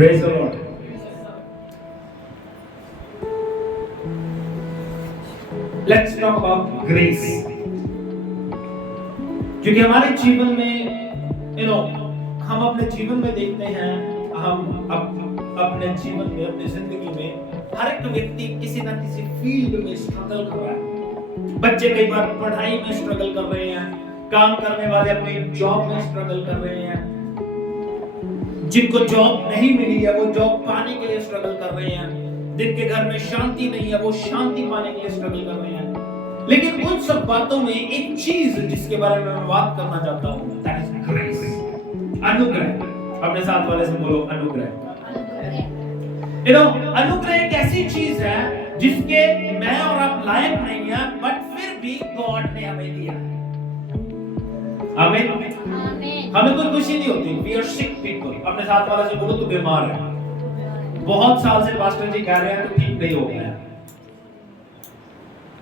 Praise the Lord. Let's talk about grace. क्योंकि हमारे जीवन में हम अपने जीवन में देखते हैं, हम अपने जीवन में, अपनी जिंदगी में हर एक व्यक्ति किसी ना किसी फील्ड में स्ट्रगल कर रहा है। बच्चे कई बार पढ़ाई में स्ट्रगल कर रहे हैं, काम करने वाले अपनी जॉब में स्ट्रगल कर रहे हैं, जिनको जॉब नहीं मिली है वो जॉब पाने के लिए स्ट्रगल कर रहे हैं, जिनके घर में शांति नहीं है वो शांति पाने के लिए स्ट्रगल कर रहे हैं। लेकिन उन सब बातों में एक चीज जिसके बारे में मैं बात करना चाहता हूं, दैट इज ग्रेस, अनुग्रह। अपने साथ वाले से बोलो अनुग्रह। अनुग्रह एक ऐसी चीज है जिसके मैं और आप लायक नहीं है, बट फिर भी गॉड ने हमें दिया। आमीन। हमें कोई खुशी नहीं होती, वी आर सिक पीपल। अपने साथ वाले से बोलो तू बीमार है, बहुत साल से पास्टर जी कह रहे हैं तो ठीक नहीं हो गया।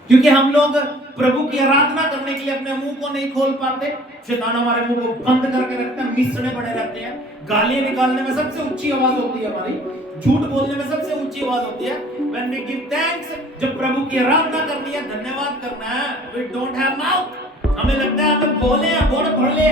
क्योंकि हम लोग प्रभु की आराधना करने के लिए अपने मुंह को नहीं खोल पाते, शैतान हमारे मुंह को बंद करके रखते हैं, मिसने पड़े रहते हैं। गालियां निकालने में सबसे ऊंची आवाज होती है हमारी, झूठ बोलने में सबसे ऊंची आवाज होती है। When we give thanks, जब प्रभु की आराधना करनी है, धन्यवाद करना है, we don't have mouth। हमें लगता है हमें बोले हैं, बोल भर ले।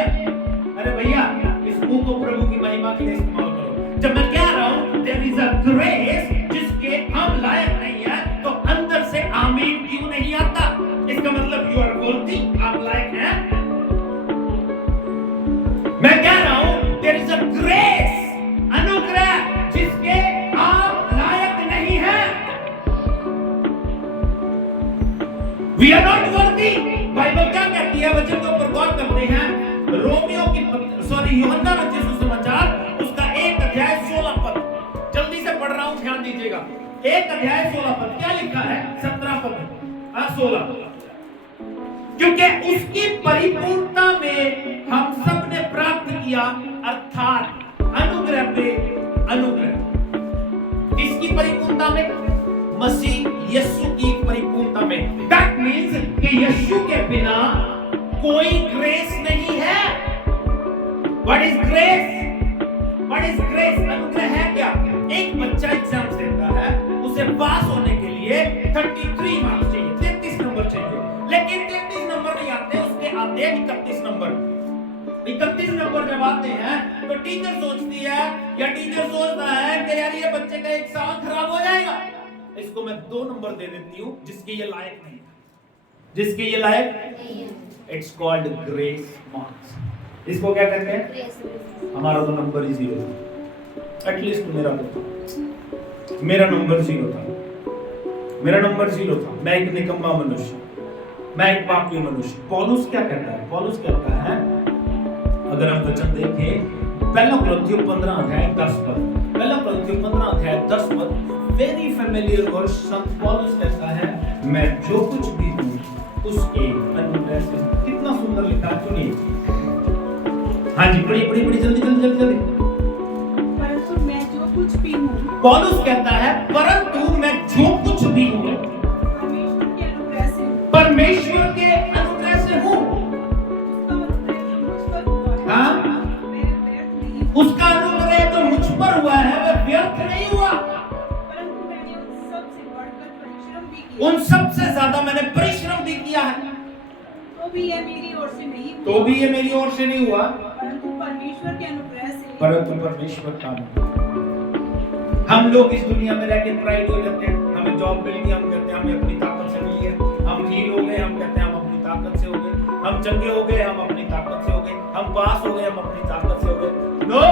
अरे भैया, इस मुंह को प्रभु की महिमा के लिए इस्तेमाल करो। जब मैं कह रहा हूं there is a grace जिसके हम लायक नहीं है, तो अंदर से आमीन क्यों नहीं आता? इसका मतलब you are worthy, आप लायक हैं। मैं कह रहा हूं there is a grace, अनुग्रह जिसके आप लायक नहीं हैं। We are not worthy। Bible क्या कहती है? वचन के ऊपर गौर करते हैं। यूहन्ना रचित सुसमाचार उसका 1 अध्याय 16 पद, जल्दी से पढ़ रहा हूं, ध्यान दीजिएगा। 1 अध्याय 16 पद क्या लिखा है? 17 पद 16। क्योंकि उसकी परिपूर्णता में हम सब ने प्राप्त किया, अर्थात अनुग्रह पे अनुग्रह। इसकी परिपूर्णता में, मसीह यीशु की परिपूर्णता में। दैट मींस कि यीशु के बिना कोई ग्रेस नहीं है। What is grace? What is grace? अनुग्रह है क्या? एक बच्चा एग्जाम देता है, उसे पास होने के लिए 33 मार्क्स चाहिए, 33 नंबर चाहिए, लेकिन 33 नंबर नहीं आते, उसके आते हैं 31 नंबर। 31 नंबर जब आते हैं तो टीचर सोचती है या टीचर सोचता है कि यार ये बच्चे का एक साल खराब हो जाएगा, इसको मैं 2 नंबर दे देती हूँ जिसके ये लायक नहीं है, जिसके ये लायक नहीं है। It's called grace marks. इसको क्या कहते हैं? हमारा तो नंबर ही 0 था, एटलीस्ट मेरा नंबर 0 था, मेरा नंबर 0 था। मैं एक निकम्मा मनुष्य, मैं एक पापी मनुष्य। पौलुस क्या कहता है? पौलुस कहता है, अगर हम वचन देखें, पहला कुरिन्थियों 15 अध्याय 10 पद, पहला कुरिन्थियों 15 अध्याय 10 पद, वेरी फेमिलियर वर्ड। संत पौलुस कहता है, मैं जो कुछ भी हूं उसके अनुग्रह से। कितना सुंदर लिखा है, सुनिए। हाँ जी, बड़ी जल्दी। परंतु मैं जो कुछ भी हूँ, पौलुस कहता है, परंतु मैं जो कुछ भी हूँ परमेश्वर के अनुग्रह से हूँ। हाँ, उसका अनुग्रह जो मुझ पर हुआ है वह व्यर्थ नहीं हुआ, परंतु मैंने उन सबसे बढ़कर परिश्रम भी किया। उन सबसे ज्यादा मैंने परिश्रम भी किया है। तो भी ये मेरी ओर से नहीं हुआ, तो भी ये मेरी ओर से नहीं हुआ, परंतु परमेश्वर के अनुग्रह से। परंतु परमेश्वर का अनुग्रह। हम लोग इस दुनिया में रहकर प्राइड हो जाते हैं, हमें जॉब मिल गई, हम कहते हैं हमें अपनी ताकत से मिली है। हम हील हो गए, हम कहते हैं हम अपनी ताकत से हो गए। हम चंगे हो गए, हम अपनी ताकत से हो गए। हम पास हो गए, हम अपनी ताकत से हो गए। No,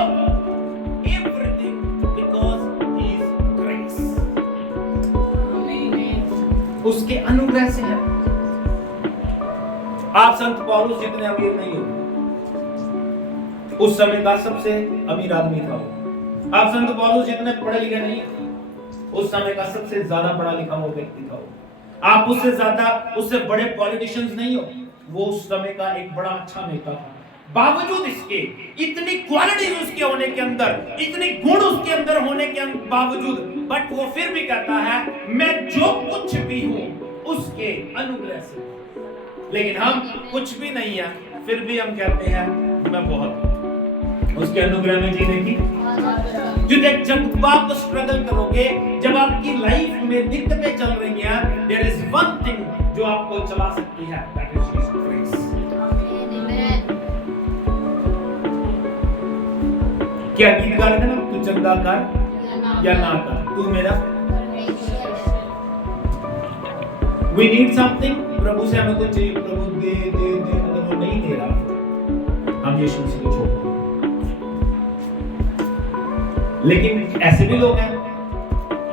everything because he is grace. उसके अनुग्रह से है। आप संत पौलुस जितने अमीर नहीं हो, उस समय का सबसे अमीर आदमी था वो। आप संत पौलुस जितने पढ़े लिखे नहीं, उस समय का सबसे ज्यादा पढ़ा लिखा वो व्यक्ति था वो। आप उससे ज्यादा, उससे बड़े पॉलिटिशियंस नहीं हो, वो उस समय का एक बड़ा अच्छा नेता था। बावजूद इसके, इतनी क्वालिटी उसके होने के अंदर, इतने गुण उसके अंदर होने के बावजूद, बट वो फिर भी कहता है, मैं जो कुछ भी हूं उसके अनुग्रह से। लेकिन हम कुछ भी नहीं है, फिर भी हम कहते हैं मैं बहुत, उसके अनुग्रह में जीने की जब आप स्ट्रगल करोगे, जब आपकी लाइफ में दिक्कतें चल रही हैं, देयर इज वन थिंग जो आपको चला सकती है, दैट इज जीसस क्राइस्ट। क्या गीत गा रहे थे ना, तू चंगा कर या ना कर, तू मेरा। वी नीड समथिंग, प्रभु से हमें कुछ चाहिए, प्रभु दे दे दे, अगर वो नहीं दे रहा हम यीशु मसीह को छोड़ दें। लेकिन ऐसे भी लोग हैं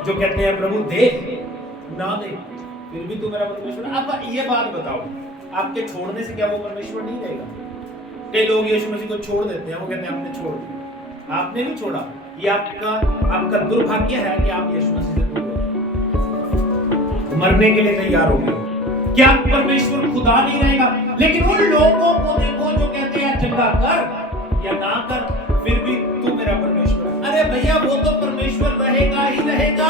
जो कहते हैं प्रभु दे ना दे फिर भी तू मेरा परमेश्वर। अब ये बात बताओ, आपके छोड़ने से क्या वो परमेश्वर नहीं रहेगा? कई लोग यीशु मसीह को छोड़ देते हैं, वो कहते हैं आपने छोड़ दिया। आपने नहीं छोड़ा, ये आपका दुर्भाग्य है कि आप यीशु मसीह से दूर हो, मरने के लिए तैयार हो गए। क्या परमेश्वर खुदा नहीं रहेगा? लेकिन उन लोगों को देखो जो कहते हैं चंगा कर या ना कर फिर भी तू मेरा परमेश्वर है। अरे भैया वो तो परमेश्वर रहेगा ही रहेगा।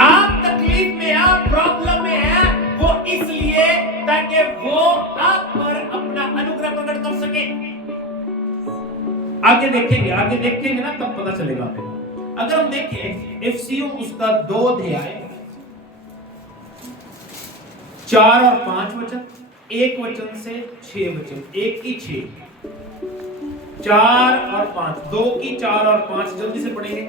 आप तकलीफ में, आप प्रॉब्लम में हैं, वो इसलिए ताकि वो आप पर अपना अनुग्रह प्रकट कर सके। आगे देखेंगे ना, तब पता चलेगा हमें। अगर हम देखें इफिसियों उसका 2 अध्याय 4 और 5 वचन, 1 वचन से 6 वचन, 1 की 6, 4 और 5, 2 की 4 और 5, जल्दी से पढ़ेंगे।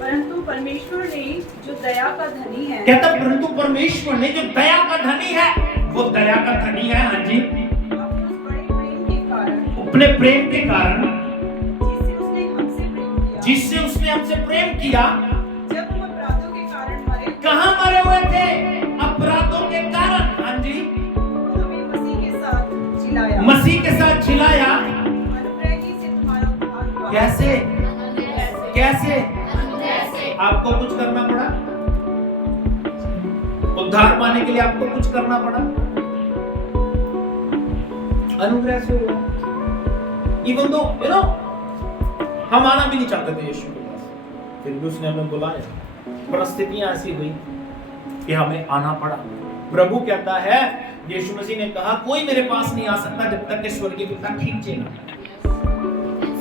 परंतु परमेश्वर ने जो दया का धनी है, कहता परंतु परमेश्वर ने जो दया का धनी है, वो दया का धनी है। हाँ जी, अपने प्रेम के कारण जिससे उसने हमसे प्रेम किया, जब हम अपराधों के कारण मरे, कहाँ मरे हुए थे? अपराधों के कारण। हाँ जी, हमें मसीह के साथ जिलाया। मसीह के साथ जिलाया। अनुग्रह ही से तुम्हारा उद्धार हुआ। कैसे? आपको कुछ करना पड़ा? उद्धार पाने के लिए आपको कुछ करना पड़ा? अनुग्रह से हुआ। इवन दो हम आना भी नहीं चाहते थे यीशु के पास, फिर भी उसने हमें बुलाया। परिस्थितियां ऐसी हुई कि हमें आना पड़ा। प्रभु कहता है, यीशु मसीह ने कहा कोई मेरे पास नहीं आ सकता जब तक कि स्वर्गीय पिता खींचे ना।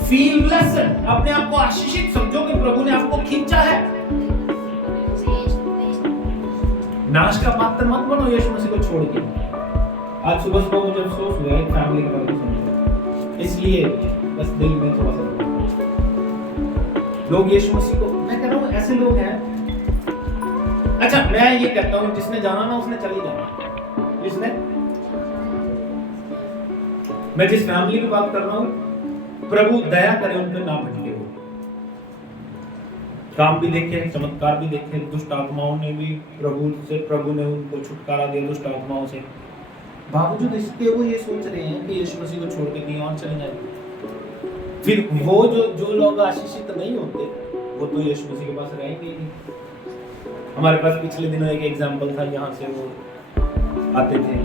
फील ब्लेस्ड, अपने आप को आशीषित समझो कि प्रभु ने आपको खींचा है। नाश का पात्र मत बनो यीशु मसीह को छोड़ के। आज सुबह मुझे अफसोस हुआ एक फैमिली के बारे में सुन, इसलिए बस दिल में थोड़ा सा लोग यीशु मसीह को, मैं कह रहा हूँ ऐसे लोग हैं। अच्छा मैं ये कहता हूँ जिसने जाना ना उसने चली जाना। जिसने, मैं जिस फैमिली की बात कर रहा हूँ, प्रभु दया करे उन पे ना भटके हो। काम भी देखे, चमत्कार भी देखे, दुष्ट आत्माओं ने भी प्रभु ने उनको छुटकारा दिया दुष्ट आत्माओं से। बावजूद इसके वो ये सोच रहे हैं कि यीशु मसीह को छोड़ के कहीं और चले जाएंगे। फिर वो जो लोग आशीषित नहीं होते वो तो यीशु मसीह के पास रहेंगे ही नहीं। हमारे पास पिछले दिनों एक एग्जांपल था, यहाँ से वो आते थे,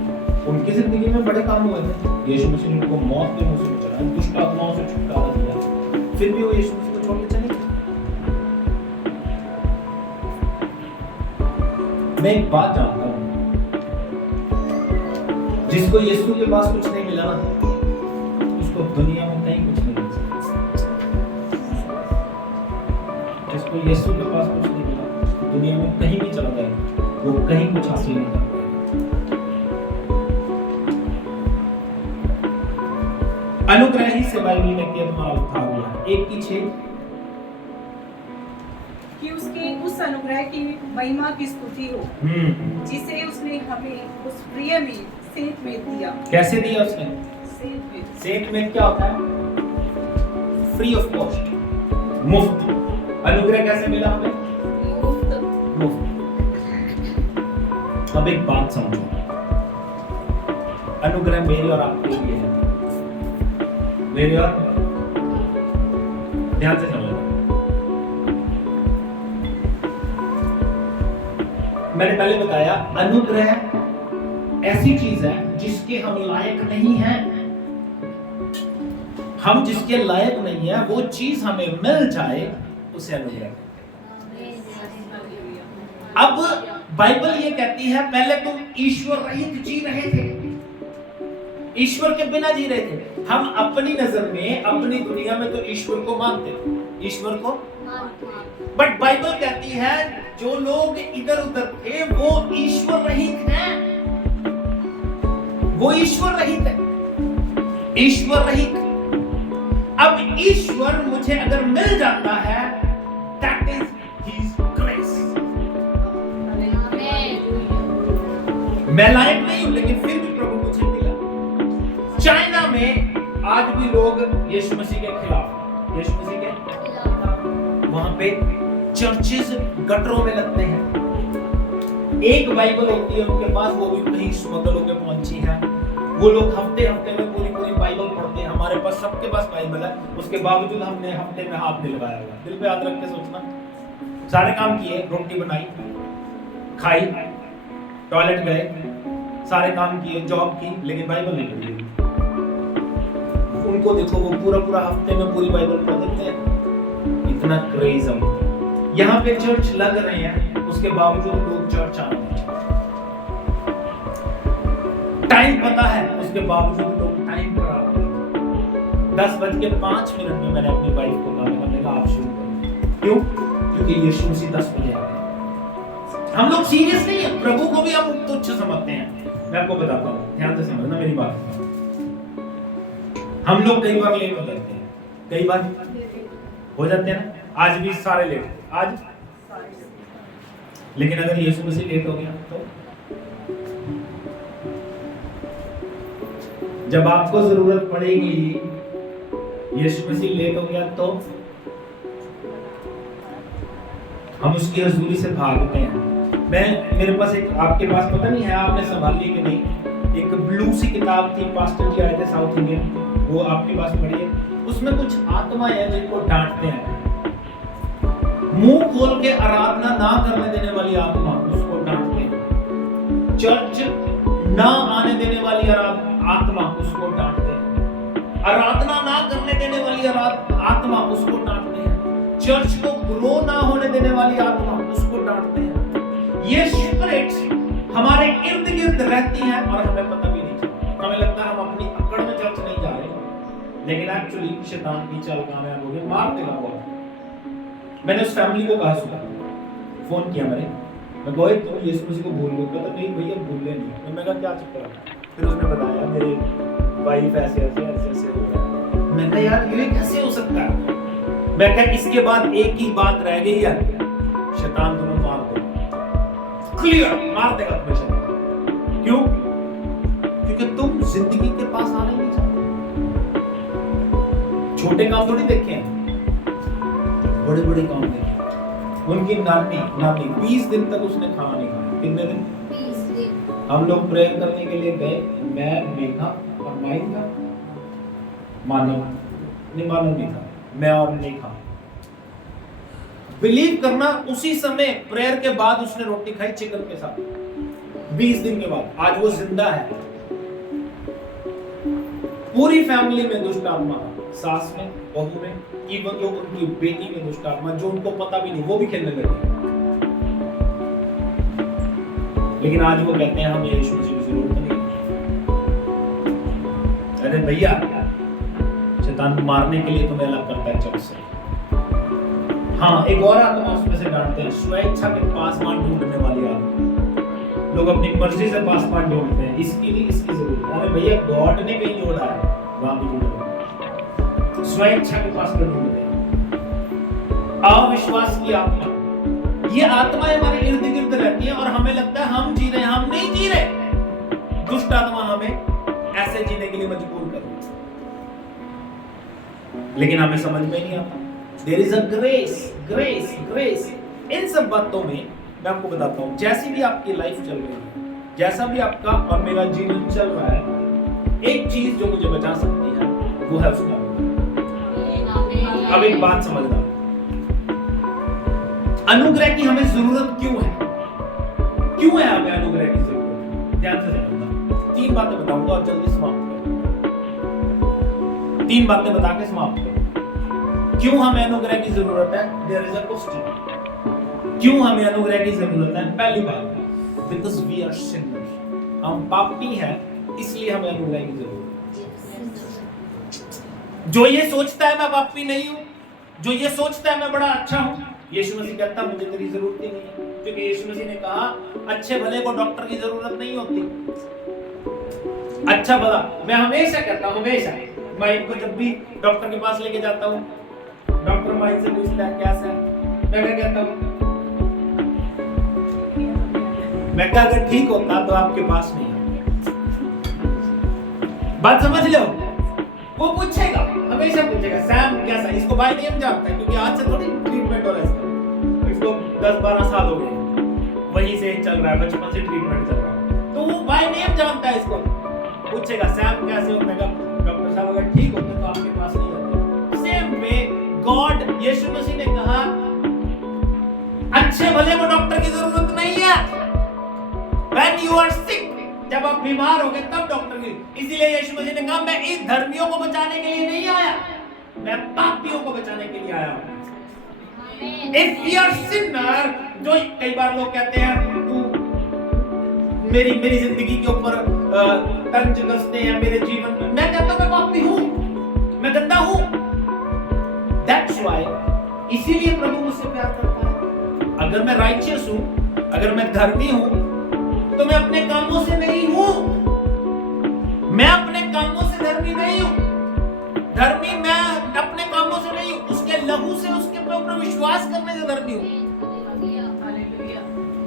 उनकी जिंदगी में बड़े काम हुए थे। यीशु मसीह ने उनको मौत के मुंह से बचाया, दुष्ट आत्माओं से छुटकारा दिया, फिर भी वो यीशु मसीह को छोड़ के चले गए। मैं एक बात जानता हूँ, जिसको यीशु के पास कुछ नहीं मिला ना, उसको दुनिया में कहीं कुछ नहीं मिल सकता। जिसको यीशु के पास कुछ नहीं मिला, दुनिया में कहीं भी चला जाए वो कहीं कुछ हासिल नहीं कर पाएगा। अनुग्रह ही से बाइबल कहती है तुम्हारा उद्धार हुआ। 1 की 6, कि उसके उस अनुग्रह की महिमा की स्तुति हो जिसे उसने हमें उस प्रिय में सेंत में दिया। कैसे दिया उसने? सेंत में क्या होता है? फ्री ऑफ कॉस्ट, मुफ्त। अनुग्रह कैसे मिला हमें? मुफ्त। अब एक बात समझो, अनुग्रह मेरे और आपके लिए है, मेरे और, ध्यान से समझना। मैंने पहले बताया अनुग्रह ऐसी चीज है जिसके हम लायक नहीं हैं। हम जिसके लायक नहीं है वो चीज हमें मिल जाए उसे अनुग्रह। अब बाइबल ये कहती है पहले तुम ईश्वर रहित जी रहे थे, ईश्वर के बिना जी रहे थे, हम अपनी नजर में, अपनी दुनिया में तो ईश्वर को मानते हैं, ईश्वर को, बट बाइबल कहती है जो लोग इधर उधर थे वो ईश्वर रहित हैं, वो ईश्वर रहित है, ईश्वर रहित। अब ईश्वर मुझे अगर मिल जाता है, दैट इज हिज ग्रेस। मैं लायक नहीं हूं लेकिन फिर भी प्रभु मुझे मिला। चाइना में आज भी लोग यीशु मसीह के खिलाफ, यीशु मसीह के वहां पे चर्चेस गटरों में लगते हैं। एक बाइबल होती है उनके पास, वो भी कहीं स्मगल होकर पहुंची है। वो लोग हफ्ते हफ्ते में पूरी पूरी बाइबल पढ़ते हैं। हमारे पास, सबके पास बाइबल है, उसके बावजूद हमने हफ्ते में हाथ नहीं लगाया हुआ। दिल पे हाथ रख के सोचना, सारे काम किए, रोटी बनाई, खाई, टॉयलेट गए, सारे काम किए, जॉब की, लेकिन बाइबल नहीं पढ़ी। उनको देखो, वो पूरा पूरा हफ्ते में पूरी बाइबल पढ़ देते हैं। इतना क्रेज है। यहाँ पे चर्च लग रहे हैं, उसके बावजूद लोग चर्च आते हैं। टाइम पता है, उसके बावजूद लोग टाइम पर आते हैं। 10:05 में मैंने अपनी वाइफ को कहा, मैंने कहा आप शुरू करो। क्यों? क्योंकि यीशु मसीह 10 बजे आ गए। हम लोग सीरियस नहीं है, प्रभु को भी हम तुच्छ समझते हैं। मैं आपको बताता हूँ, ध्यान से समझना मेरी बात। हम लोग कई बार लेट हो जाते हैं, कई बार हो जाते हैं ना। आज भी सारे लेट, आज, लेकिन अगर यीशु मसीह लेट हो गया तो जब आपको जरूरत पड़ेगी, यीशु मसीह लेट हो गया तो हम उसकी हजूरी से भागते हैं। मेरे पास एक, आपके पास पता नहीं है, आपने संभाली कि नहीं, एक ब्लू सी किताब थी, पास्टर जी आए थे साउथ इंडियन, वो आपके पास पढ़ी है। उसमें कुछ आत्माएं हैं जिनको डांटते हैं। मुंह खोल के आराधना ना करने देने वाली आत्मा, उसको डांटते हैं। चर्च ना आने देने वाली आत्मा, उसको डांटते हैं। आराधना ना करने देने वाली आत्मा, उसको डांटते हैं। चर्च को ग्रो ना होने देने वाली आत्मा, उसको डांटते हैं। ये स्पिरिट्स हमारे इर्द गिर्द रहती हैं और हमें पता भी नहीं चलता। हमें लगता है हम अपनी अकड़ में चर्च नहीं जा रहे, लेकिन एक्चुअली शैतान की चाल कामयाब हो गई, मार देगा वो। मैंने उस फैमिली को कहा, सुना, फोन किया मैं गोए तो यीशु मसीह को भूल गए। कहता नहीं भैया भूलने नहीं। तो मैं कहा क्या चक्कर है? फिर उसने बताया मेरे वाइफ ऐसे हो गया। मैं कहा यार ये कैसे हो सकता है? मैं कहा इसके बाद एक ही बात रह गई है, शैतान तुम्हें मार देगा, क्लियर मार देगा तुम्हें शैतान। क्यों? क्योंकि तुम जिंदगी के पास आना ही नहीं चाहते। छोटे काम थोड़ी देखे हैं, बड़े बड़े काम देखे। उनकी नानी 20 दिन तक उसने खाना नहीं खाया। कितने दिन? 20 दिन। हम लोग प्रेयर करने के लिए गए, मैं, मेघा और माइक था, मानव नहीं था, मैं और नेहा। बिलीव करना, उसी समय प्रेयर के बाद उसने रोटी खाई चिकन के साथ। 20 दिन के बाद आज वो जिंदा है। पूरी फैमिली में दुष्ट आत्मा, सास में, बहू में, इवन जो उनकी बेटी में दुष्ट आत्मा, जो उनको पता भी नहीं, वो भी खेलने लगे। लेकिन आज वो कहते हैं हमें यीशु मसीह की जरूरत नहीं। अरे भैया, शैतान मारने के लिए तुम्हें अलग करता है चर्च से। हाँ, एक और आत्मा उसमें से डांटते हैं, स्वेच्छा के पासमान ढूंढने वाली आत्मा। लोग अपनी मर्जी से पासमान ढूंढते हैं, इसकी नहीं इसकी जरूरत। अरे भैया, गॉड ने कहीं जोड़ा है, वहां भी जोड़ा। स्वेच्छा के पास ढूंढते हैं। अविश्वास की आत्मा, ये आत्माएं हमारे इर्द गिर्द रहती है और हमें लगता है हम जी रहे हैं, हम नहीं जी रहे। दुष्ट आत्मा हमें ऐसे जीने के लिए मजबूर कर रही है, लेकिन हमें समझ में नहीं आता। There is a grace. इन सब बातों में मैं आपको बताता हूं, जैसी भी आपकी लाइफ चल रही है, जैसा भी आपका और मेरा जीवन चल रहा है, एक चीज जो मुझे बचा सकती है वो है उसका। अब एक बात समझना, अनुग्रह की हमें जरूरत क्यों है? क्यों है हमें अनुग्रह की जरूरत? ध्यान से समझना। 3 बातें बताऊंगा और जल्दी समाप्त करूंगा। 3 बातें बता के समाप्त करूंगा। क्यों हमें अनुग्रह की जरूरत है? There is a question. क्यों हमें अनुग्रह की जरूरत है? पहली बात, बिकॉज़ वी आर सिनर्स। हम पापी हैं, इसलिए हमें अनुग्रह की जरूरत है। जो ये सोचता है मैं पापी नहीं हूं, जो ये सोचता है मैं बड़ा अच्छा हूं, यीशु मसीह कहता मुझे तेरी जरूरत ही नहीं है, क्योंकि यीशु मसीह ने कहा अच्छे भले को डॉक्टर की जरूरत नहीं होती। अच्छा भला मैं हमेशा कहता हूं, हमेशा मैं इनको जब भी डॉक्टर के पास लेके जाता हूं, डॉक्टर माइन से पूछता है कैसा है, मैं क्या कहता हूं, मैं कहा अगर ठीक होता तो आपके पास नहीं है। बात समझ लो, वो पूछेगा, हमेशा पूछेगा सैम कैसा है, इसको बाय नेम जानता है, क्योंकि आज से थोड़ी ट्रीटमेंट हो रहा है इसको 10-12 साल हो गए, वहीं से चल रहा है, बचपन से ट्रीटमेंट चल रहा है, तो वो बाय नेम जानता है इसको। पूछेगा सैम कैसे हो, मैं कहा डॉक्टर साहब अगर ठीक होते तो आपके पास नहीं होते। सेम वे गॉड, यीशु मसीह ने कहा अच्छे भले को डॉक्टर की जरूरत नहीं है, when you are sick, जब आप बीमार हो गए तब डॉक्टर की। इसीलिए यीशु मसीह ने कहा मैं इस धर्मियों को बचाने के लिए नहीं आया, मैं पापियों को बचाने के लिए आया हूं। If we are sinner, जो कई बार लोग कहते हैं तू मेरी जिंदगी के ऊपर तंज कसते हैं, मेरे जीवन में, मैं कहता हूं मैं पापी हूं, मैं गंदा हूं। That's why, इसीलिए प्रभु मुझसे प्यार करता है। अगर मैं राइचियस हूं, अगर मैं धर्मी हूं, तो मैं अपने कामों से नहीं हूं, मैं अपने कामों से धर्मी नहीं हूं, धर्मी मैं अपने कामों से नहीं हूं, उसके लहू से, उसके ऊपर विश्वास करने से धर्मी हूं।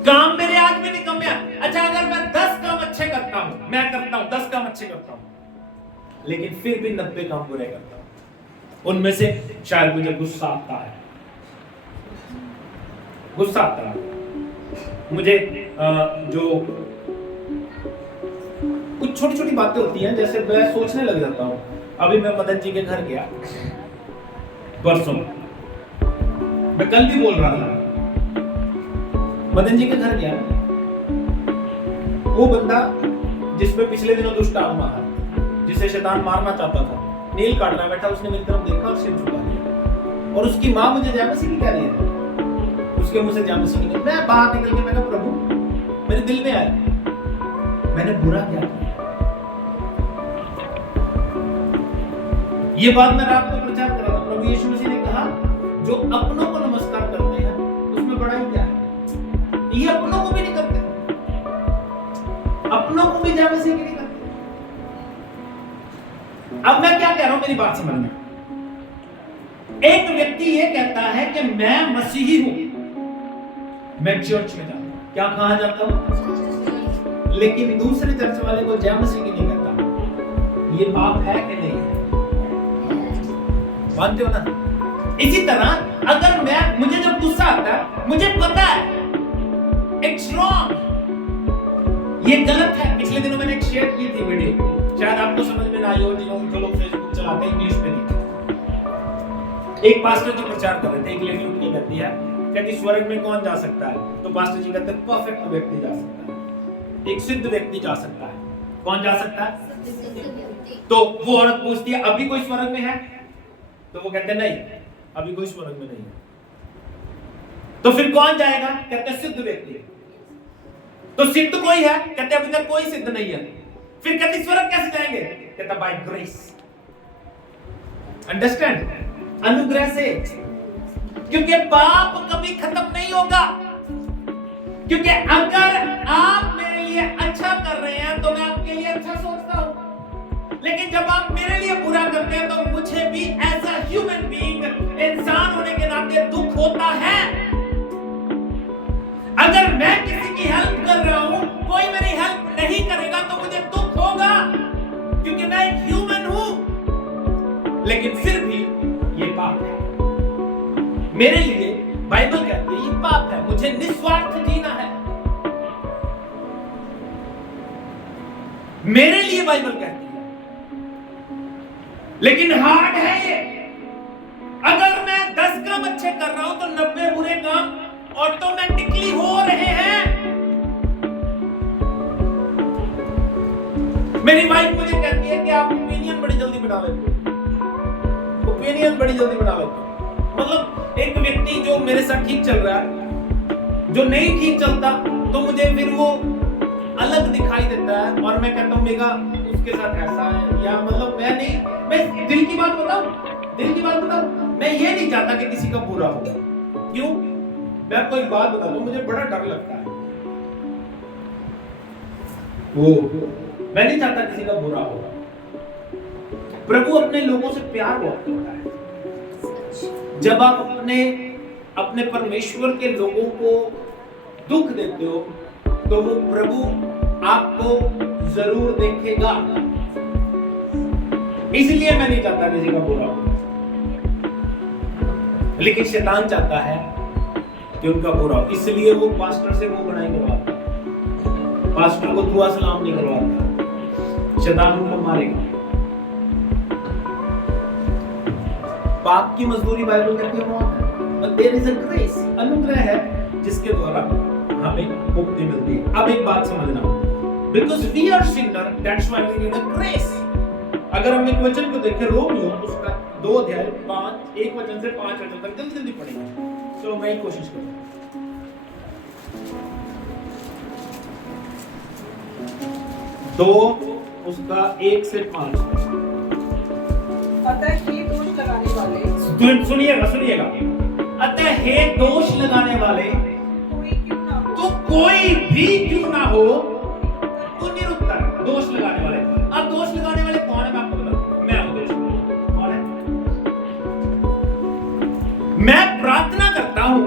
काम मेरे आज भी निकम्मे हैं। अच्छा अगर मैं 10 काम अच्छे करता हूं, मैं करता हूं 10 काम अच्छे करता हूं, लेकिन फिर भी 90 काम बुरे करता हूं, उनमें से शायद मुझे गुस्सा आता है, गुस्सा आता है मुझे, जो कुछ छोटी छोटी बातें होती हैं, जैसे मैं सोचने लग जाता हूं। अभी मैं मदन जी के घर गया परसों, मैं कल भी बोल रहा था, मदन जी के घर गया, वो बंदा जिसमें पिछले दिनों दुष्ट आत्मा है, जिसे शैतान मारना चाहता था, नील काट रहा बैठा, उसने मेरी तरफ देखा और सिर झुका लिया, और उसकी माँ मुझे जय मसीह की कह रही है, उसके मुंह से जय मसीह की। मैं बाहर निकल के मैं कहा प्रभु मेरे दिल में आया मैंने बुरा क्या किया। ये बात मैं रात को प्रचार कर रहा था। प्रभु यीशु मसीह ने कहा जो अपनों को नमस्कार करते हैं उसमें बड़ा ही क्या है, ये अपनों को भी नहीं करते, अपनों को भी जय मसीह की नहीं करते। अब मैं क्या कह रहा हूं, मेरी बात समझना। एक व्यक्ति ये कहता है कि मैं मसीही हूं, मैं चर्च में जाता हूं, क्या कहा जाता हूं, लेकिन दूसरे चर्च वाले को जय मसीह की नहीं करता, ये पाप है कि नहीं है? मानते हो ना? इसी तरह अगर मुझे जब गुस्सा आता है, मुझे पता है इट्स रॉन्ग, ये गलत है। पिछले दिनों मैंने एक शेयर की थी वीडियो, शायद आपको समझ में ना आई हो, जो लोग फेसबुक चलाते हैं इंग्लिश में नहीं। एक पास्टर जी प्रचार कर रहे थे, एक लेडी उठ के कहती है, कहती स्वर्ग में कौन जा सकता है? तो पास्टर जी कहते हैं परफेक्ट व्यक्ति जा सकता है, एक सिद्ध व्यक्ति जा सकता है। कौन जा सकता है? तो वो औरत पूछती है अभी कोई स्वर्ग में है? तो वो कहते नहीं, अभी कोई स्वर्ग में नहीं है। तो फिर कौन जाएगा? कहते हैं सिद्ध व्यक्ति। तो सिद्ध कोई है? कहते अभी तक कोई सिद्ध नहीं है। फिर कहते स्वर्ग कैसे जाएंगे? कहता बाय ग्रेस। अंडरस्टैंड? अनुग्रह से, क्योंकि पाप कभी खत्म नहीं होगा। क्योंकि अगर आप मेरे लिए अच्छा कर रहे हैं तो मैं आपके लिए अच्छा सोचता हूं, लेकिन जब आप मेरे लिए बुरा करते हैं तो मुझे भी एज अ ह्यूमन बीइंग, इंसान होने के नाते दुख होता है। अगर मैं किसी की हेल्प कर रहा हूं, कोई मेरी हेल्प नहीं करेगा तो मुझे दुख होगा, क्योंकि मैं एक ह्यूमन हूं। लेकिन फिर भी ये पाप है मेरे लिए। बाइबल कहती है ये पाप है, मुझे निस्वार्थ जीना है मेरे लिए, बाइबल कहती है। लेकिन हार्ड है ये। अगर मैं 10 काम अच्छे कर रहा हूं तो 90 बुरे काम ऑटोमेटिकली हो रहे हैं। मेरी वाइफ मुझे कहती है कि आप ओपिनियन बड़ी जल्दी बना लेते हो, ओपिनियन बड़ी जल्दी बना लेते हो। मतलब एक व्यक्ति जो मेरे साथ ठीक चल रहा है, जो नहीं ठीक चलता, तो मुझे फिर वो अलग दिखाई देता है, और मैं कहता हूं मेगा उसके साथ ऐसा है, या मतलब मैं दिल की बात बताऊं, मैं ये नहीं चाहता कि किसी का बुरा हो। क्यों? मैं आपको एक बात बता दूं, मुझे बड़ा डर लगता है मैं नहीं चाहता किसी का बुरा हो। प्रभु अपने लोगों से प्यार बहुत करता है। जब आप अपने परमेश्वर के लोगों को दुख देते हो तो वो प्रभु आपको जरूर देखेगा। इसलिए मैं नहीं चाहता किसी का बुरा हो, लेकिन शैतान चाहता है कि उनका बुरा हो, इसलिए वो पास्टर से वो बनाई करवाता है, पास्टर को दुआ सलाम नहीं करवाता, शैतान उनको मारेगा। पाप की मजदूरी बाइबल कहती है मौत है, but there is a grace, अनुग्रह है जिसके द्वारा हमें मुक्ति मिलती है। अब एक बात समझना, because we are sinner, that's why we need a grace। अगर हम एक वचन को देखें, रोमियो उसका 2 अध्याय 5 1 वचन से 5 वचन तक जल्दी पढ़ेंगे। चलो मैं एक कोशिश करूंगा। 2 उसका 1 से 5 अतः हे दोष लगाने वाले, सुनिएगा। अतः हे दोष लगाने वाले, कोई क्यों ना हो, तो कोई भी क्यों ना हो, तो निरुत्तर दोष लगाने वाले। अब दोष लगाने वाले कौन है? मैं आपको बताऊं, मैं हूं दोष कौन है? मैं प्रार्थना करता हूं,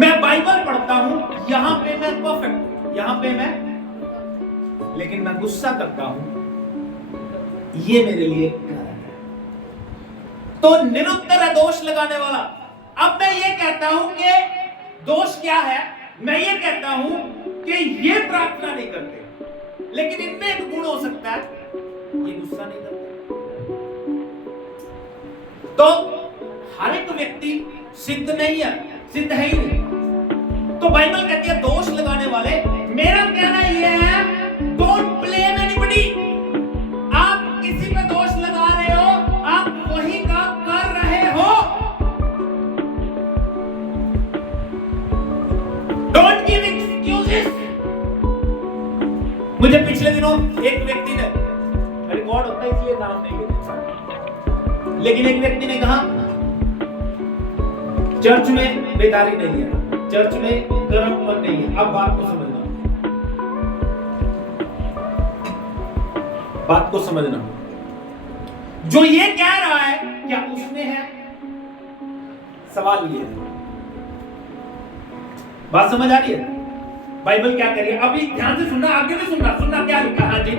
मैं बाइबल पढ़ता हूं, यहां पे मैं परफेक्ट हूं, यहां पे मैं, लेकिन मैं गुस्सा करता हूं, ये मेरे लिए कारण है। तो निरुत्तर है दोष लगाने वाला। अब मैं ये कहता हूं कि दोष क्या है? मैं ये कहता हूं कि ये प्रार्थना नहीं करते, लेकिन इनमें एक गुण हो सकता है, ये गुस्सा नहीं करते। तो हर एक व्यक्ति सिद्ध नहीं है, सिद्ध है ही नहीं। तो बाइबल कहती है दोष लगाने वाले। मेरा कहना यह है, डोंट ब्लेम एनीबॉडी। आप किसी पे दोष लगा रहे हो, आप वही काम कर रहे हो। Don't give excuses. मुझे पिछले दिनों एक व्यक्ति ने, रिकॉर्ड होता है इसलिए नाम नहीं लेते, लेकिन एक व्यक्ति ने कहा चर्च में बेदारी नहीं है, चर्च में गर्मपन नहीं है। अब बात को समझना, बात को समझना। जो ये कह रहा है क्या उसने है? सवाल ये है। बात समझ आ रही है? बाइबल क्या कह रही है? अभी ध्यान से सुनना, आगे भी सुनना क्या लिखा है। हाँ जी।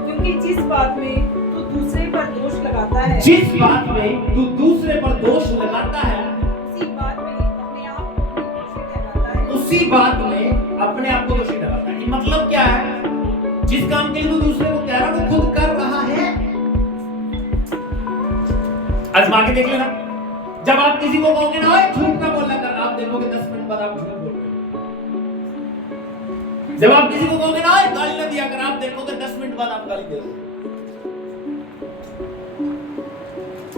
क्योंकि जिस बात में तू दूसरे पर दोष लगाता है, जिस बात में तू दूसरे पर दोष लगाता है, उसी बात में अपने आप को दोषी ठहराता है। उसी बात में अपने आप को दोषी ठहराता है। मतलब क्या है? जिस काम के लिए तू दूसरे को कह रहा है, वो खुद कर रहा है। आजमा के देख लेना। जब आप किसी को कहोगे ना, ओए झूठ ना बोला कर, आप देखोगे 10 मिनट बाद आप झूठ बोल रहे हो। जब आप किसी को कहोगे ना, ओए गाली ना दिया कर, आप देखोगे 10 मिनट बाद आप गाली दे रहे हो।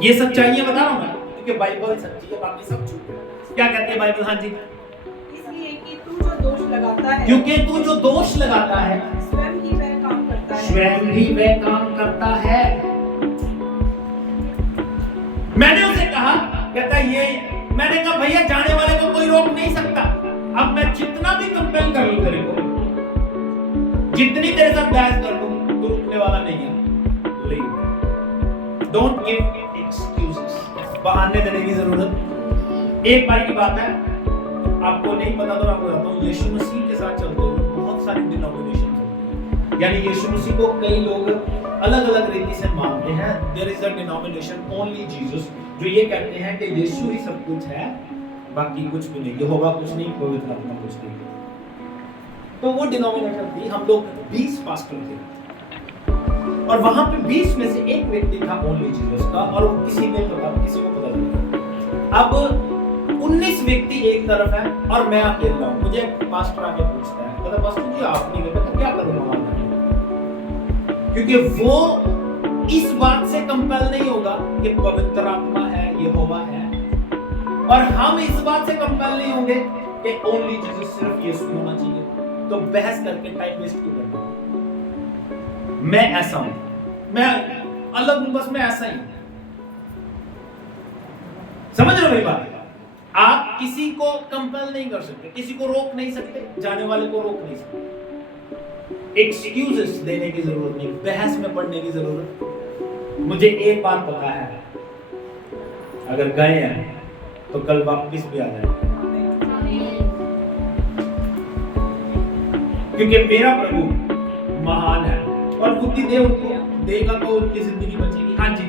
ये सच्चाइयां बता रहा हूं मैं, क्योंकि बाइबल सच्ची है, बाकी सब झूठ है। क्या कहती है बाइबल? हाँ जी। इसलिए कि तू जो दोष लगाता है, क्योंकि तू जो दोष लगाता है, स्वयं ही वह काम करता है। स्वयं ही वह काम करता है। मैंने उसे कहा, कहता ये, मैंने कहा भैया जाने वाले को कोई रोक नहीं सकता। अब मैं जितना भी कंपेल कर लूं तेरे को, जितनी तेरे साथ बहस कर लूं, तू रुकने वाला नहीं है। डोंट गिव एक्सक्यूजेस, बहाने देने की जरूरत। एक बार की बात है, आपको नहीं पता तो मैं आपको बताता हूं, यीशु मसीह के साथ चलते हुए बहुत सारी डिनोमिनेशन होती है, यानी यीशु मसीह को कई लोग अलग अलग रीति से मानते हैं। There is a denomination only Jesus, जो ये कहते हैं कि यीशु ही सब कुछ है, बाकी कुछ भी नहीं, यहोवा कुछ नहीं, पवित्र आत्मा कुछ नहीं। तो वो डिनोमिनेशन थी, हम लोग 20 पास्टर थे, और वहां पे 20 में से एक व्यक्ति था ओनली जीसस का, और किसी को पता नहीं। अब 19 व्यक्ति एक तरफ है और मैं अकेला हूं। मुझे पास्टर आके पूछता है, कहता पास्टर जी आप नहीं कहते तो क्या करूंगा मैं? क्योंकि वो इस बात से कंपेल नहीं होगा कि पवित्र आत्मा है, यहोवा है, और हम इस बात से कंपेल नहीं होंगे कि ओनली जीसस सिर्फ यीशु होना चाहिए। तो बहस करके टाइम वेस्ट क्यों करना? मैं ऐसा हूं, मैं अलग हूं, बस मैं ऐसा ही हूं। समझ रहे हो मेरी बात? आप किसी को कंपेल नहीं कर सकते, किसी को रोक नहीं सकते, जाने वाले को रोक नहीं सकते। एक्सक्यूजेस देने की जरूरत नहीं, बहस में पड़ने की जरूरत। मुझे एक बात पता है, अगर गए हैं तो कल वापस भी आ जाएंगे, क्योंकि मेरा प्रभु महान है और बुद्धि दे उनको देगा तो उनकी जिंदगी बचेगी। हाँ जी,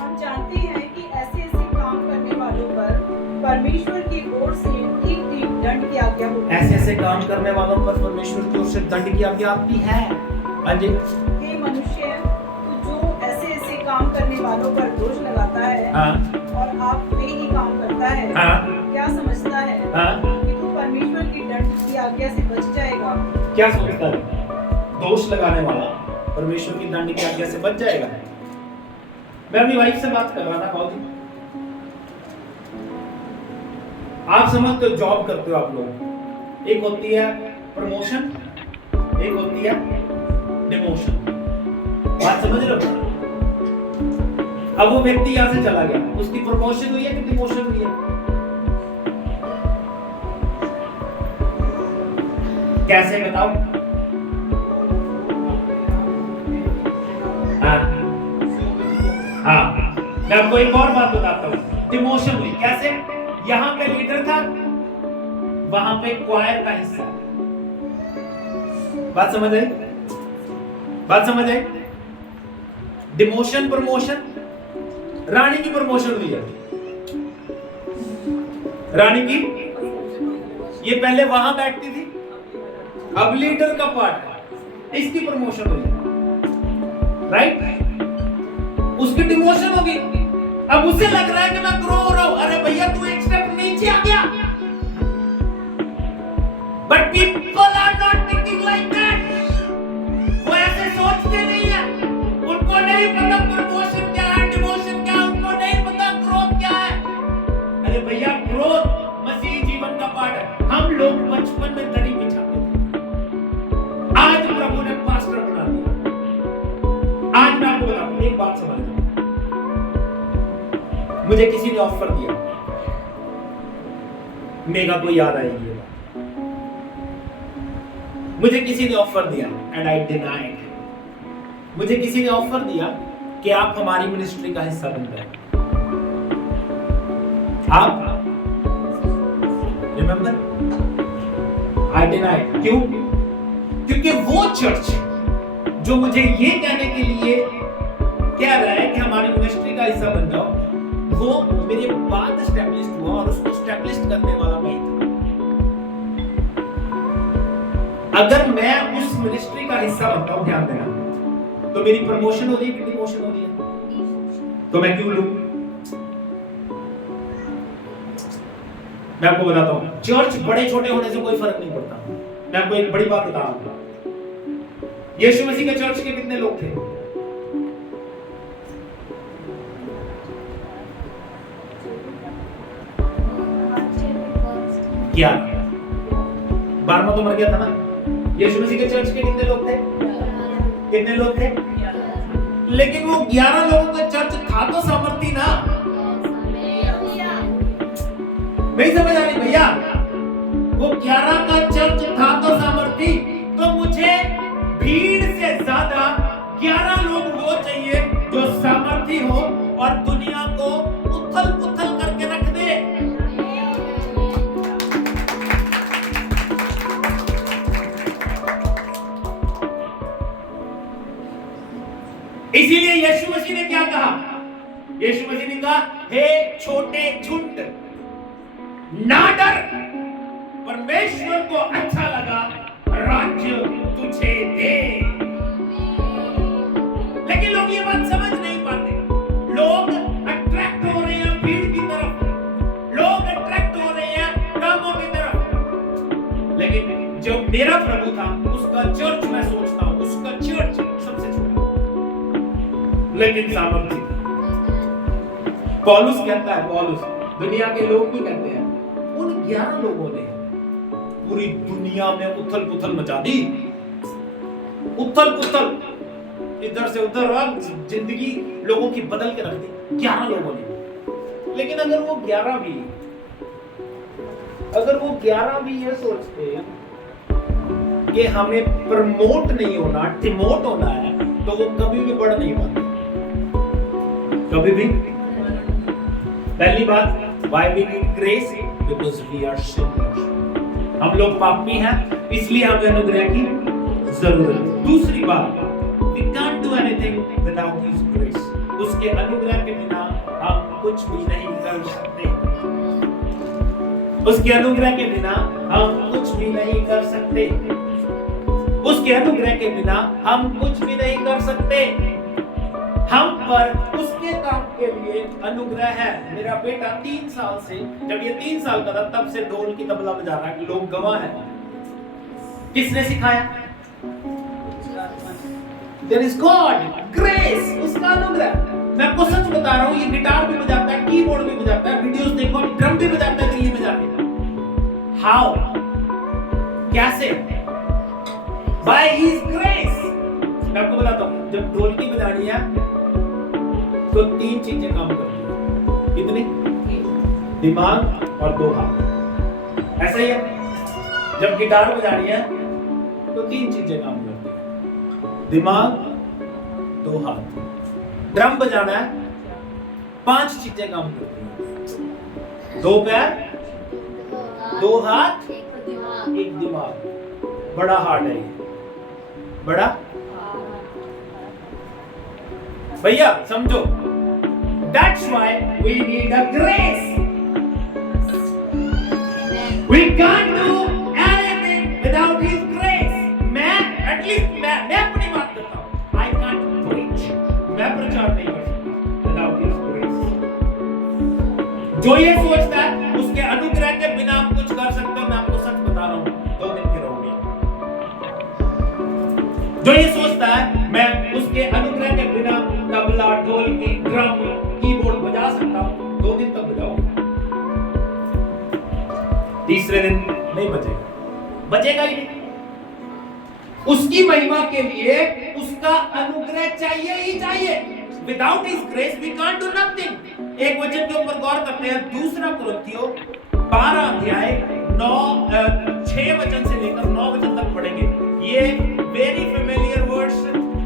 हम जानते हैं कि ऐसे ऐसे काम करने वालों पर परमेश्वर की ओर से ठीक दंड की आज्ञा होती है। ऐसे ऐसे काम करने वालों पर परमेश्वर की ओर से दंड की आज्ञा आती है। हाँ जी, हे मनुष्य, तू जो ऐसे ऐसे काम करने वालों पर दोष लगाता है हाँ, और आप वे ही काम करता है, हाँ, क्या समझता है हाँ, कि तू परमेश्वर की दंड की आज्ञा से बच जाएगा? क्या सोचता है? दोष लगाने वाला परमेश्वर की दंड की आज्ञा से बच जाएगा। मैं अपनी वाइफ से बात कर रहा था, भाव जी, आप समझते हो, जॉब करते हो आप लोग, एक होती है प्रमोशन, एक होती है डिमोशन। बात समझ रहे हो? अब वो व्यक्ति यहां से चला गया, उसकी प्रमोशन हुई है कि डिमोशन हुई है? कैसे बताओ? हाँ, हाँ, मैं आपको एक और बात बताता हूँ। डिमोशन हुई कैसे? यहाँ पे लीडर था, वहां पे क्वायर का हिस्सा। बात समझ आई? बात समझ आई? डिमोशन प्रमोशन, रानी की प्रमोशन हुई है। रानी की, ये पहले वहां बैठती थी, अब लीडर का पार्ट है, इसकी प्रमोशन हुई है, राइट? उसकी डिमोशन होगी। अब उसे लग रहा है कि मैं ग्रो हो रहा हूं। अरे भैया, तू एक स्टेप नीचे आ गया। But people are not thinking like that. वो ऐसे सोचते नहीं है, उनको नहीं पता प्रमोशन क्या है, डिमोशन क्या है, उनको नहीं पता ग्रोथ क्या है। अरे भैया, ग्रोथ मसीह जीवन का पार्ट है। हम लोग बचपन में दरी बिछाते थे, आज प्रभु ने पास्टर बना दिया। आज मैं आपको बताऊं, एक बात समझ लो, मुझे किसी ने ऑफर दिया, मेगा को याद आएगी, मुझे किसी ने ऑफर दिया एंड आई डिनाइड। मुझे किसी ने ऑफर दिया कि आप हमारी मिनिस्ट्री का हिस्सा बन जाए। आप रिमेंबर? I denied. क्यों? क्योंकि वो चर्च जो मुझे ये कहने के लिए कह रहा है कि हमारी मिनिस्ट्री का हिस्सा बन जाओ, वो मेरे बाद एस्टैब्लिश्ड हुआ और उसको एस्टैब्लिश्ड करने वाला मैं था। अगर मैं उस मिनिस्ट्री का हिस्सा बनता हूं, ध्यान देना, तो मेरी प्रमोशन हो रही है कि डिमोशन हो रही है? तो मैं क्यों लूं? मैं आपको बताता हूं, चर्च बड़े छोटे होने से कोई फर्क नहीं पड़ता। मैं आपको एक बड़ी बात बता रहा हूं, यीशु मसीह के चर्च के कितने लोग थे? क्या 12वां तो मर गया था ना? यीशु मसीह के चर्च के कितने लोग थे? कितने लोग थे? लेकिन वो 11 लोगों का चर्च था तो सामर्थी ना? नहीं समझ आ रही भैया? वो 11 का चर्च था तो सामर्थी। तो मुझे भीड़ से ज्यादा 11 लोग वो चाहिए जो सामर्थी हो और दुनिया को उथल पुथल करके रख दे। इसीलिए यीशु मसीह ने क्या कहा? यीशु मसीह ने कहा, हे छोटे झुंड, ना डर, परमेश्वर को अच्छा लगा राज्य तुझे दे। लेकिन लोग ये बात समझ नहीं पाते। लोग अट्रैक्ट हो रहे हैं भीड़ की तरफ, लोग अट्रैक्ट हो रहे हैं कामों की तरफ। लेकिन जो मेरा प्रभु था, उसका चर्च, मैं सोचता हूं उसका चर्च सबसे छोटा लेकिन सामर्थ्य। पौलुस कहता है, पौलुस, दुनिया के लोग भी कहते हैं, उन 11 लोगों ने पूरी दुनिया में उथल पुथल मचा दी। उथल पुथल। इधर से उधर और जिंदगी लोगों की बदल के रख दी 11 लोगों ने। लेकिन अगर वो 11 भी ये सोचते कि हमें प्रमोट नहीं होना, डिमोट होना है, तो वो कभी भी बढ़ नहीं पाते, कभी भी। पहली बात, why we need grace? Because we are sinners. हम लोग पापी हैं, इसलिए हमें अनुग्रह की जरूरत है। दूसरी बात, we can't do anything without His grace. उसके अनुग्रह के बिना हम कुछ भी नहीं कर सकते। उसके अनुग्रह के बिना हम कुछ भी नहीं कर सकते। उसके अनुग्रह के बिना हम कुछ भी नहीं कर सकते। हम पर उसके काम के लिए अनुग्रह है। मेरा बेटा 3 साल से, जब ये 3 साल का था, तब से ढोल की तबला बजा रहा है। लोग गवाह हैं। किसने सिखाया? There is God, grace, उसका अनुग्रह। मैं आपको सच बता रहा हूँ, ये गिटार भी बजाता है, कीबोर्ड भी बजाता है, वीडियोस देखो, ड्रम भी बजाता है दिल्ली में जाके। How? कैसे? By His grace. मैं आपको बताता हूँ, जब ढोलकी बजानी है तो 3 चीजें काम करती हैं। कितनी? दिमाग और 2 हाथ। ऐसा ही है। जब गिटार बजानी है तो 3 चीजें काम करती हैं। दिमाग, 2 हाथ। ड्रम बजाना है, 5 चीजें काम करती हैं। 2 पैर, 2 हाथ, 1 दिमाग। बड़ा हार्ड है ये, बड़ा। भैया समझो, that's why we need a grace. We can't do anything without His grace. मैं अपनी बात करता हूँ, I can't preach. मैं प्रचार नहीं कर सकता without His grace. जो ये सोचता है उसके अनुग्रह के बिना आप कुछ कर सकते हो, मैं आपको सच बता रहा हूँ, 2 दिन के रहोगे। जो ये सोचता है मैं उसके अनुग्रह के बिना तबला, ढोलकी, ड्रम, कीबोर्ड बजा सकता हूं, 2 दिन तक बजाओ, तीसरे दिन नहीं बजेगा ही नहीं। उसकी महिमा के लिए उसका अनुग्रह चाहिए ही चाहिए। Without his grace we can't do nothing. एक वचन के ऊपर गौर करते हैं, 2 कुरिन्थियों 12 अध्याय 6 वचन से लेकर 9 वचन तक पढ़ेंगे। ये वेरी फेमिलियर वर्ड्स,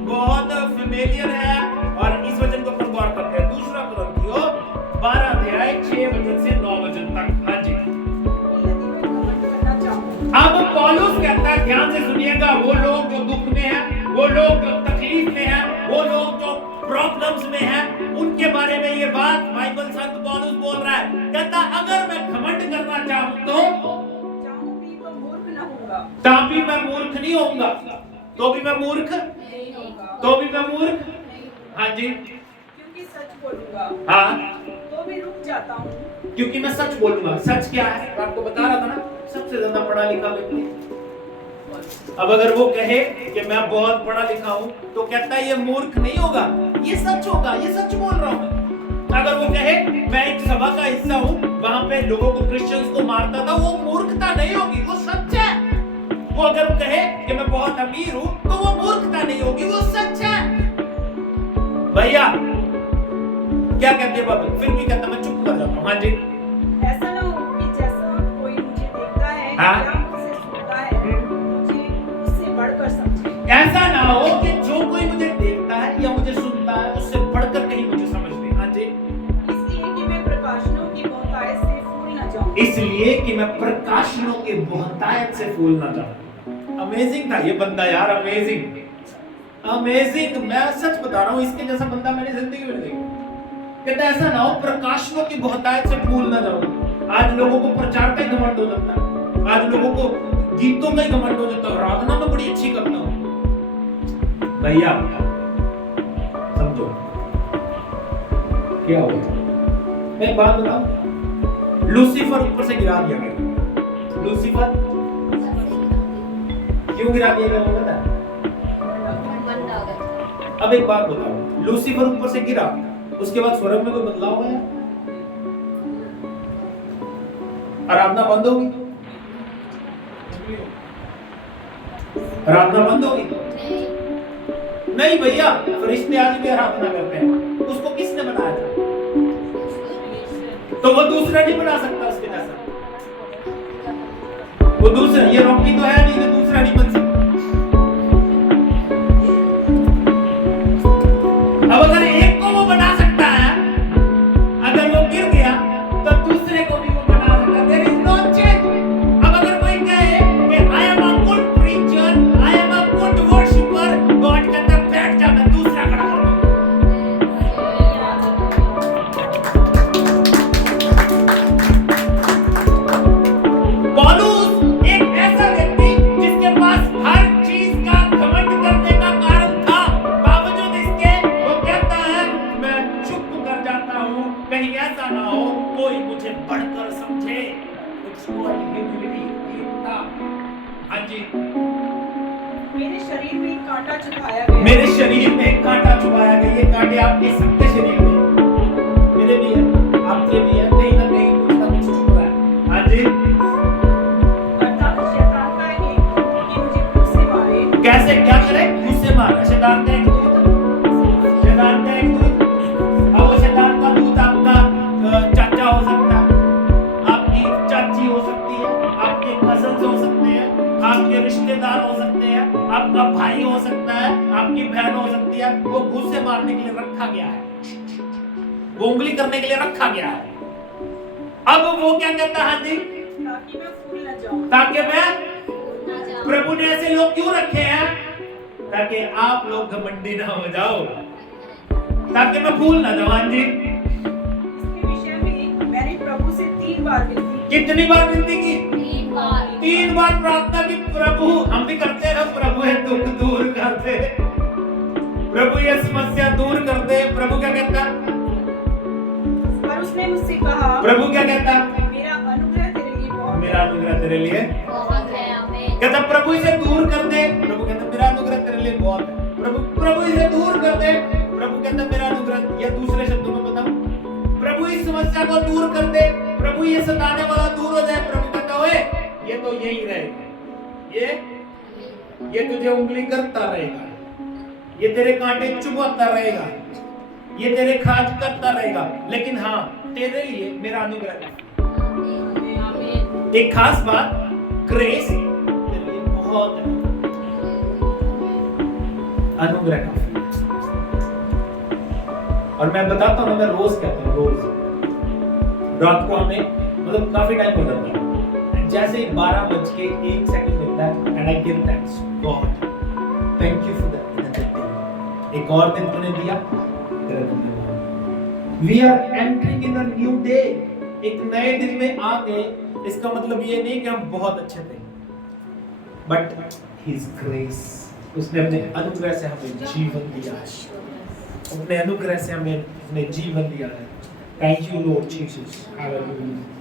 बहुत फेमिलियर है, और इस वचन के ऊपर गौर करते हैं। 2 कुरिन्थियों 12 अध्याय 6 वचन से 9 वचन तक। हाँ जी। अब पौलुस कहता है, ध्यान से सुनिएगा, वो लोग जो दुख में हैं, वो लोग जो तकलीफ में हैं, वो लोग जो प्रॉब्लम्स में हैं, उनके बारे में ये बात बाइबल संत पौलुस बोल रहा है। कहता अगर मैं घमंड करना चाहूं तो भी मैं मूर्ख नहीं होऊंगा। तो भी मैं मूर्ख तो भी मैं मूर्ख। हाँ जी। क्योंकि सच बोलूंगा। हाँ। तो भी रुक जाता हूँ। क्योंकि मैं सच बोलूंगा। सच क्या है? आपको बता रहा था ना, सबसे ज्यादा पढ़ा लिखा व्यक्ति। अब अगर वो कहे कि मैं बहुत पढ़ा लिखा हूं, तो कहता है ये मूर्ख नहीं होगा, ये सच होगा, ये सच बोल रहा हूं। अगर वो कहे मैं एक सभा का हिस्सा हूं, वहां पे लोगों को, क्रिश्चियंस को मारता था, वो मूर्खता नहीं होगी, वो सच है। वो अगर वो कहे कि मैं बहुत अमीर हूं, तो वो मूर्खता नहीं होगी, वो सच है। भैया क्या कहते हैं बाबा? फिर भी कहता मैं चुप कर जाता हूं। हाँ जी। ऐसा ना हो कि जैसा कोई मुझे देखता है या मुझसे सुनता है, मुझे उससे बढ़कर समझे। ऐसा ना हो कि जो कोई मुझे देखता है या मुझे सुनता है, उससे बढ़कर कहीं मुझे समझ ले। हाँ जी। इसलिए कि मैं प्रकाशनों की बहुतायत से फूल ना जाऊं। इसलिए कि मैं प्रकाशनों के बहुतायत से फूल ना जाऊं। अमेजिंग था ये बंदा यार, अमेजिंग अमेजिंग। मैं सच बता रहा हूं, इसके जैसा बंदा मैंने जिंदगी में नहीं देखा। कहता ऐसा ना हो प्रकाशनों की बहुतायत से फूल ना जाऊं। आज लोगों को प्रचार का ही घमंड हो जाता है, आज लोगों को गीतों का ही घमंड हो जाता है, आराधना में बड़ी अच्छी करता हूं। भैया समझो क्या होगा। मैं बात बताऊं, लूसीफर ऊपर से गिरा दिया गया। लूसीफर क्यों गिरा दिया गया पता है? अब एक बात बताओ, लूसीफर ऊपर से गिरा, उसके बाद स्वर्ग में कोई बदलाव हुआ? आराधना बंद होगी? आराधना बंद होगी? नहीं भैया, फरिश्ते आज भी आराधना करते हैं। उसको किसने बनाया था? तो वो दूसरा नहीं बना सकता उसके जैसा। वो दूसरा, ये रॉकी तो है नहीं, तो दूसरा नहीं बन सकता। अब अगर एक को वो बना सकता है, अगर वो गिर गया तो दूसरे को भी वो बना सकता है। There is no change. अब अगर कोई कहे कि I am a good preacher, I am a good worshipper, God कहता है बैठ जा, मैं दूसरा खड़ा कर दूंगा। पौलुस एक ऐसा व्यक्ति जिसके पास हर चीज का घमंड करने का कारण था, बावजूद इसके वो कहता है मैं चुप कर जाता हूँ, कहीं ऐसा ना हो कोई मुझे बढ़कर समझे। It's called humility, दीनता। हाँ जी, मेरे शरीर में कांटा चुभाया गया। मेरे शरीर में कांटा चुभाया गया। ये कांटे आपके सबके शरीर में, मेरे भी है, आपके भी है, कहीं ना कहीं कुछ ना कुछ चुभ रहा है। हाँ जी, अर्थात शैतान का है कि मुझे खुद से मारे। कैसे क्या करे? मुझसे मारा। शैतान का एक दूत, शैतान का एक दूत। अब वो शैतान का दूत आपका चाचा हो सकता है, आपकी चाची हो सकती है, आपके कजन्स हो सकते हैं, आपके रिश्तेदार हो सकते हैं, आपका भाई हो सकता है, आपकी बहन हो सकती है। वो घूसे मारने के लिए रखा गया है, वो उंगली करने के लिए रखा गया है। अब वो क्या कहता है? हाँ जी, ताकि मैं फूल न जाऊं। ताकि मैं, प्रभु ने ऐसे लोग क्यों रखे हैं? ताकि आप लोग घमंडी ना हो जाओ, ताकि मैं भूल ना जाऊं। हाँ जी, इसके विषय में मैंने प्रभु से 3 बार विनती की। कितनी बार विनती की? 3 बार प्रार्थना की। प्रभु, हम भी करते हैं ना, प्रभु ये दुख दूर कर दे, प्रभु ये समस्या दूर कर दे। प्रभु क्या कहता? पर उसने मुझसे कहा, प्रभु क्या कहता? मेरा अनुग्रह तेरे लिए बहुत मेरा अनुग्रह तेरे लिए बहुत है, आमीन। कहता प्रभु इसे दूर कर दे। प्रभु कहता मेरा अनुग्रह तेरे लिए बहुत है। प्रभु इसे दूर कर दे। प्रभु कहता मेरा अनुग्रह, या दूसरे शब्दों में बताऊं, प्रभु इस समस्या को दूर कर दे, प्रभु ये सताने वाला दूर हो जाए। प्रभु कहता ओए ये तो यही रहेगा, ये तुझे उंगली करता रहेगा, ये तेरे कांटे चुभाता रहेगा, ये तेरे खाज करता रहेगा, लेकिन हाँ तेरे लिए मेरा अनुग्रह है। आमीन। एक खास बात, ग्रेस तेरे लिए बहुत है, अनुग्रह का। और मैं बताता हूँ, मैं रोज कहता हूँ, रोज रात को हमें मतलब काफी टाइम हो जाता है, जैसे ही 12:01 मिलता है, and I give thanks God, thank you for that day, एक और दिन तूने दिया, तेरा धन्यवाद। We are entering in a new day, एक नए दिन में आ गए। इसका मतलब ये नहीं कि हम बहुत अच्छे थे, बट हिज ग्रेस, उसने अपने अनुग्रह से हमें जीवन दिया है, अपने अनुग्रह से हमें अपने जीवन दिया है। Thank you Lord Jesus, hallelujah.